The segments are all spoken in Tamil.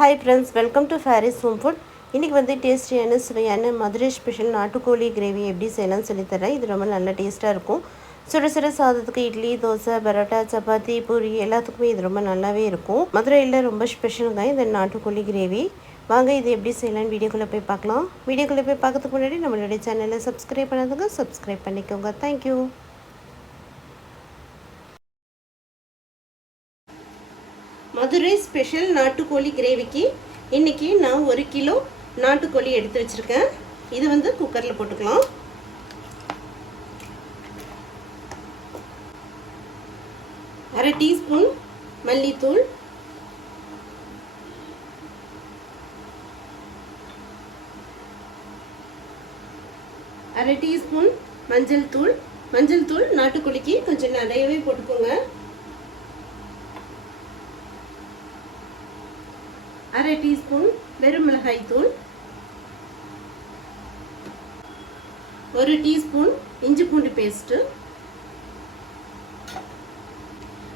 Hi friends welcome to Faris home food இன்றைக்கி வந்து டேஸ்டியான சுவையான மதுரை ஸ்பெஷல் நாட்டுக்கோழி கிரேவி எப்படி செய்யலாம்னு சொல்லித்தரேன் இது ரொம்ப நல்ல டேஸ்ட்டாக இருக்கும். சுட சுட சாதத்துக்கு இட்லி தோசை பரோட்டா சப்பாத்தி பூரி எல்லாத்துக்குமே இது ரொம்ப நல்லாவே இருக்கும். மதுரையில் ரொம்ப ஸ்பெஷலுங்க இந்த நாட்டுக்கோழி கிரேவி வாங்க இது எப்படி செய்யலாம்னு வீடியோக்குள்ளே போய் பார்க்கலாம். வீடியோக்குள்ளே போய் பார்க்கறதுக்கு முன்னாடி நம்மளுடைய சேனலை சப்ஸ்கிரைப் பண்ணாதவங்க சப்ஸ்கிரைப் பண்ணிக்கோங்க. தேங்க்யூ மதுரை ஸ்பெஷல் நாட்டுக்கோழி கிரேவிக்கு இன்றைக்கி நான் ஒரு கிலோ நாட்டுக்கோழி எடுத்து வச்சுருக்கேன். இது வந்து குக்கரில் போட்டுக்கலாம். அரை டீஸ்பூன் மல்லித்தூள். அரை டீஸ்பூன் மஞ்சள் தூள். மஞ்சள் தூள் நாட்டுக்கோழிக்கு கொஞ்சம் நிறையவே போட்டுக்கோங்க. அரை டீஸ்பூன் வெறும் மிளகாய் தூள். ஒரு டீஸ்பூன் இஞ்சி பூண்டு பேஸ்ட்டு.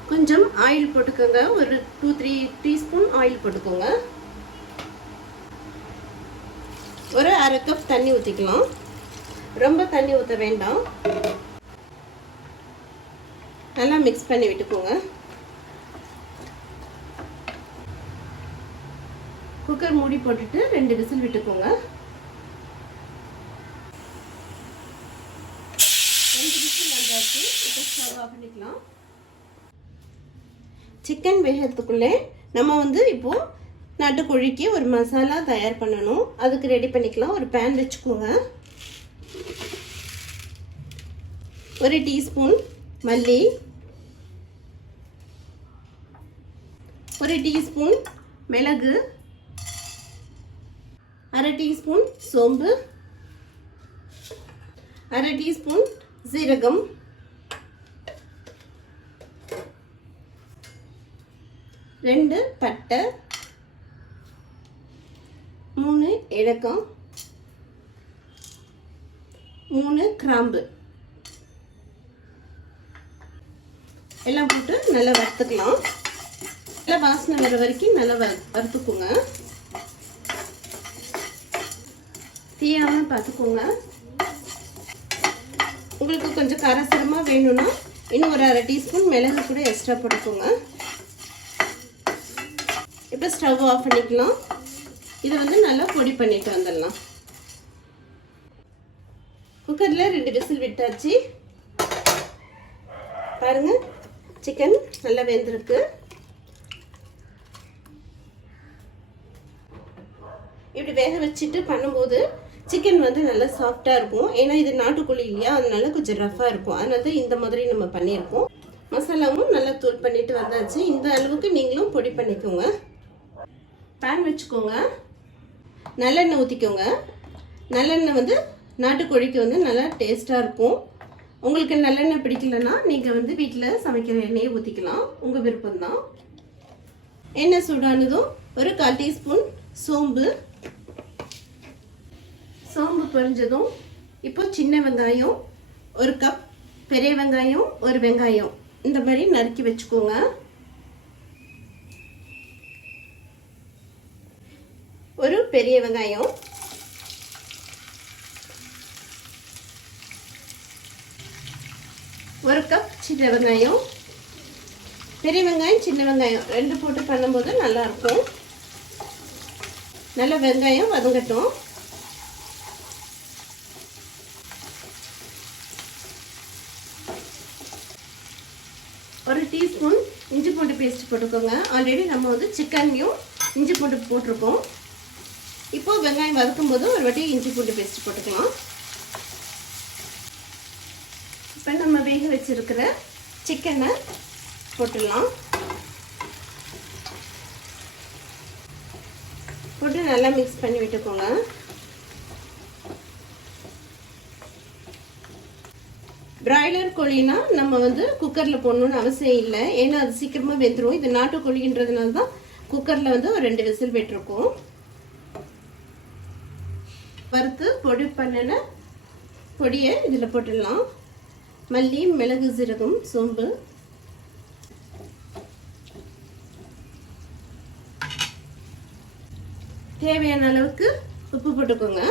கொஞ்சம் ஆயில் போட்டுக்கோங்க. ஒரு டூ த்ரீ டீஸ்பூன் ஆயில் போட்டுக்கோங்க. ஒரு அரை கப் தண்ணி ஊற்றிக்கலாம் ரொம்ப தண்ணி ஊற்ற வேண்டாம். நல்லா மிக்ஸ் பண்ணி விட்டுக்கோங்க. குக்கர் மூடி போட்டுட்டு ரெண்டு விசில் விட்டுக்கோங்க. ரெண்டு விசில் வந்தாச்சு இப்போ ஸ்டவ் ஆஃப் பண்ணிக்கலாம். சிக்கன் வேகிறதுக்குள்ளே நம்ம வந்து இப்போது நாட்டுக்கோழிக்கு ஒரு மசாலா தயார் பண்ணணும். அதுக்கு ரெடி பண்ணிக்கலாம். ஒரு பேன் வச்சுக்கோங்க. ஒரு டீஸ்பூன் மல்லி. ஒரு டீஸ்பூன் மிளகு. அரை டீஸ்பூன் சோம்பு. அரை டீஸ்பூன் சீரகம். ரெண்டு பட்டை. மூணு இலக்கம் மூணு கிராம்பு. எல்லாம் போட்டு நல்லா வறுத்துக்கலாம். நல்லா வாசனை வர வரைக்கும் நல்லா வறு வறுத்துக்குங்க. தீயாமல் பார்த்துக்கோங்க. உங்களுக்கு கொஞ்சம் கரசரமாக வேணும்னா இன்னும் ஒரு அரை டீஸ்பூன் மிளகு கூட எக்ஸ்ட்ரா போட்டுக்கோங்க. இப்போ ஸ்டவ் ஆஃப் பண்ணிக்கலாம். இதை வந்து நல்லா பொடி பண்ணிட்டு வந்துடலாம். குக்கரில் ரெண்டு விசில் விட்டாச்சு. பாருங்க சிக்கன் நல்லா வெந்திருக்கு. இப்படி வேக வச்சுட்டு பண்ணும்போது சிக்கன் வந்து நல்லா சாஃப்டாக இருக்கும். ஏன்னா இது நாட்டுக்கோழி இல்லையா? அதனால கொஞ்சம் ரஃப்பாக இருக்கும். அதனால தான் இந்த மாதிரி நம்ம பண்ணியிருக்கோம். மசாலாவும் நல்லா தூள் பண்ணிட்டு வந்தாச்சு. இந்த அளவுக்கு நீங்களும் பொடி பண்ணிக்கோங்க. பேன் வச்சுக்கோங்க. நல்லெண்ணெய் ஊற்றிக்கோங்க நல்லெண்ணெய் வந்து நாட்டுக்கோழிக்கு வந்து நல்லா டேஸ்ட்டாக இருக்கும். உங்களுக்கு நல்லெண்ணெய் பிடிக்கலன்னா நீங்கள் வந்து வீட்டில் சமைக்கிற எண்ணெயை ஊற்றிக்கலாம் உங்கள் விருப்பம்தான். எண்ணெய் சூடானதும் ஒரு கால் டீஸ்பூன் சோம்பு பொரிஞ்சதும் இப்போ சின்ன வெங்காயம் ஒரு கப் பெரிய வெங்காயம் ஒரு வெங்காயம். இந்த மாதிரி நறுக்கி வச்சுக்கோங்க. ஒரு பெரிய வெங்காயம். ஒரு கப் சின்ன வெங்காயம். பெரிய வெங்காயம் சின்ன வெங்காயம். ரெண்டு போட்டு பண்ணும்போது நல்லாயிருக்கும் நல்ல வெங்காயம் வதங்கட்டும் ஒரு டீஸ்பூன் இஞ்சி பூண்டு போட்டுக்கோங்க. ஆல்ரெடி நம்ம வந்து சிக்கன்லையும் இஞ்சி பூண்டு போட்டிருக்கோம். இப்போ வெங்காயம் வதக்கும் போது ஒரு வாட்டி இஞ்சி பூண்டு பேஸ்ட் போட்டுக்கலாம். இப்போ நம்ம வேக வச்சுருக்கிற சிக்கனை போட்டுடலாம். போட்டு நல்லா மிக்ஸ் பண்ணி விட்டுக்கோங்க. பிராய்லர் கோழினா நம்ம வந்து குக்கரில் போடணும்னு அவசியம் இல்லை. ஏன்னா அது சீக்கிரமாக வெந்துடும் இது நாட்டுக்கோழின்றதுனால தான் குக்கரில் வந்து ஒரு ரெண்டு விசில் விட்டுருக்கோம். வறுத்து பொடி பண்ணின பொடியை இதில் போட்டுடலாம். மல்லி மிளகு சீரகம் சோம்பு. தேவையான அளவுக்கு உப்பு போட்டுக்கோங்க.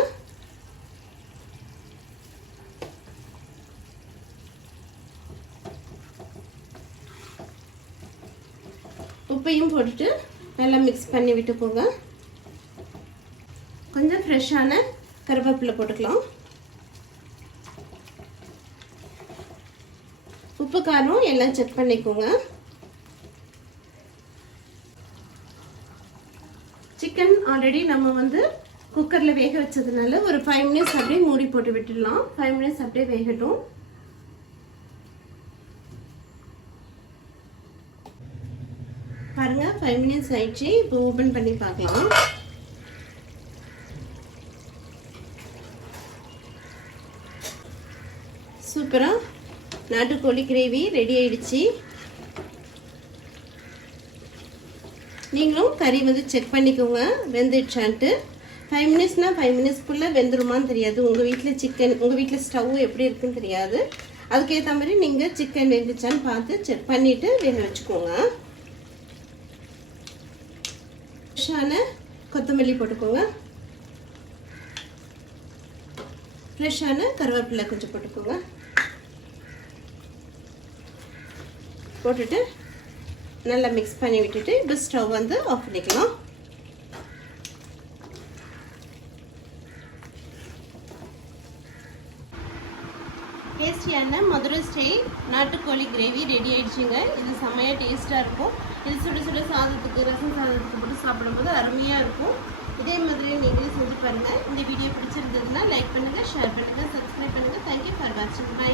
உப்பையும் போட்டுட்டு நல்லா மிக்ஸ் பண்ணி விட்டுக்கோங்க. கொஞ்சம் ஃப்ரெஷ்ஷான கருவேப்பிலை போட்டுக்கலாம். உப்பு காரம் எல்லாம் செக் பண்ணிக்கோங்க. சிக்கன் ஆல்ரெடி நம்ம வந்து குக்கரில் வேக வச்சதுனால ஒரு ஃபைவ் மினிட்ஸ் அப்படியே மூடி போட்டு விட்டுடலாம். ஃபைவ் மினிட்ஸ் அப்படியே வேகட்டும். பாருங்க ஃபைவ் மினிட்ஸ் ஆயிடுச்சு. இப்போ ஓப்பன் பண்ணி பார்க்கலாம். சூப்பராக நாட்டுக்கோழி கிரேவி ரெடி ஆயிடுச்சு. நீங்களும் கறி வந்து செக் பண்ணிக்கோங்க. வெந்துடுச்சான்ட்டு. ஃபைவ் மினிட்ஸ்னால் ஃபைவ் மினிட்ஸ்க்குள்ளே வெந்துருமான்னு தெரியாது. உங்கள் வீட்டில் சிக்கன் உங்கள் வீட்டில் ஸ்டவ் எப்படி இருக்குன்னு தெரியாது. அதுக்கேற்ற மாதிரி நீங்கள் சிக்கன் வெந்துச்சான்னு பார்த்து செக் பண்ணிவிட்டு வேக வச்சுக்கோங்க. ஃப்ரெஷ்ஷான கொத்தமல்லி போட்டுக்கோங்க. ஃப்ரெஷ்ஷான கருவேப்பிலை கொஞ்சம் போட்டுக்கோங்க. போட்டுட்டு நல்லா மிக்ஸ் பண்ணி விட்டுட்டு இப்போ ஸ்டவ் வந்து ஆஃப் பண்ணிக்கலாம் டேஸ்டியான மதுரை ஸ்டைல் நாட்டுக்கோழி கிரேவி ரெடி ஆயிடுச்சுங்க. இது செம்மையாக டேஸ்ட்டாக இருக்கும். இது சுட சுட சாதத்துக்கு ரசம் சாதத்துக்கு போட்டு சாப்பிடும்போது அருமையாக இருக்கும். இதே மாதிரி நீங்களும் செஞ்சு பாருங்கள் இந்த வீடியோ பிடிச்சிருந்ததுன்னா லைக் பண்ணுங்கள் ஷேர் பண்ணுங்கள் சப்ஸ்கிரைப் பண்ணுங்கள் தேங்க்யூ ஃபார் வாட்சிங் பை